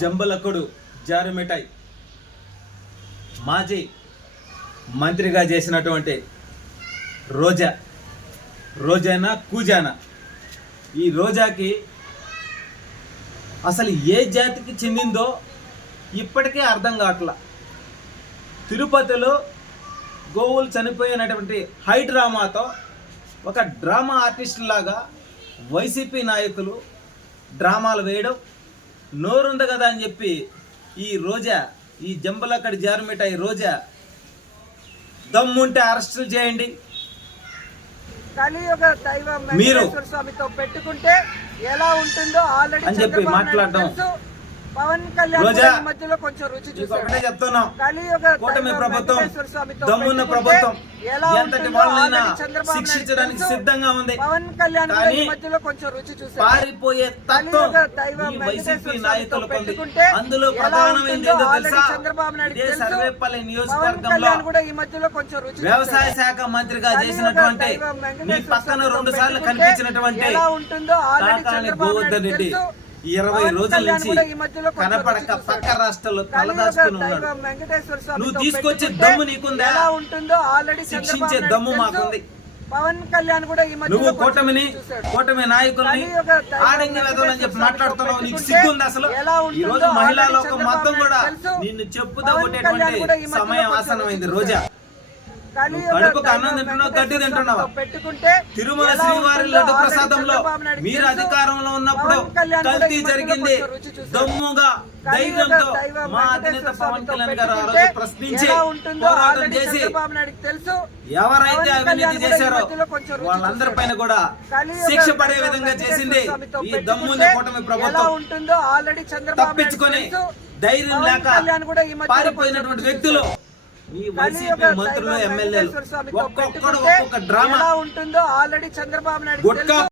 జంబలకుడు జారుమిఠాయి మాజీ మంత్రిగా చేసినటువంటి రోజానా కూజానా ఈ రోజాకి అసలు ఏ జాతికి చెందిందో ఇప్పటికే అర్థం కావట్లా. తిరుపతిలో గోవులు చనిపోయినటువంటి హై డ్రామాతో ఒక డ్రామా ఆర్టిస్ట్ లాగా వైసీపీ నాయకులు డ్రామాలు వేయడం, నోరుంది కదా అని చెప్పి ఈ జంబలకడి జారుమిఠాయి రోజా దమ్ముంటే అరెస్టులు చేయండి. కలియుగ దైవం వెంకటేశ్వర స్వామితో పెట్టుకుంటే ఎలా ఉంటుందో ఆల్రెడీ అని చెప్పి మాట్లాడడం. పవన్ కళ్యాణ్ మధ్యలో కొంచెం రుచి చూసాం. చెప్తున్నాం, కలియుగ కూటమి ప్రభుత్వం దమ్మున్న ప్రభుత్వం ఎంతటి వాళ్ళైనా శిక్షించడానికి సిద్ధంగా ఉంది. పవన్ కళ్యాణ్ మధ్యలో కొంచెం రుచి చూసాం. పారిపోయే తత్వం ఈ వైసీపీ నాయకులు పొందుకుంటే అందులో ప్రధానమైనది ఏదో తెలుసా? ఇదే సర్వేపల్లి నియోజకవర్గంలో ఈ మధ్యలో కొంచెం రుచి వ్యవసాయ శాఖ మంత్రిగా చేసినటువంటి మీ పక్కన 2 సార్లు కనిపించినటువంటి కాకాని గోవర్ధన్ రెడ్డి 20 రోజుల నుంచి కనపడక పక్క రాష్ట్రాల్లో తలదాచుకుని ఉన్నాడు. నువ్వు తీసుకొచ్చే దమ్ము నీకుందా? శిక్షించే దమ్ము మాకుంది. పవన్ కళ్యాణ్ కూడా నువ్వు కూటమి నాయకుల్ని ఆడంగి వెదలని చెప్పి మాట్లాడుతున్నావు. నీకు సిగ్గుంది అసలు? ఈ రోజు మహిళా లోకం మొత్తం కూడా నిన్ను చెప్పుదా కొట్టేటువంటి సమయం ఆసనమైంది. రోజా, కడుపుకు అన్నం తింటున్నావు, గడ్డి తింటున్నావా? తిరుమల శ్రీవారి లడ్డు ప్రసాదంలో మీరు అధికారంలో ఉన్నప్పుడు కల్తీ జరిగింది. దమ్ముగా ధైర్యంతో మా అధినేత పవన్ కళ్యాణ్ గారు ఆ రోజు ప్రశ్నించి పోరాటం చేసి ఎవరైతే అవినీతి చేశారో వాళ్ళందరిపైన కూడా శిక్ష పడే విధంగా చేసింది ఈ దమ్ముంది కూటమి ప్రభుత్వం. తప్పించుకొని ధైర్యం లేక పారిపోయినటువంటి వ్యక్తులు ఈ వైసీపీ మంత్రులు, ఎమ్మెల్యేలు ఒక్కొక్కడు ఒక్కొక్క డ్రామా. ఉంటుందో ఆల్రెడీ చంద్రబాబు నాయుడు గుట్కా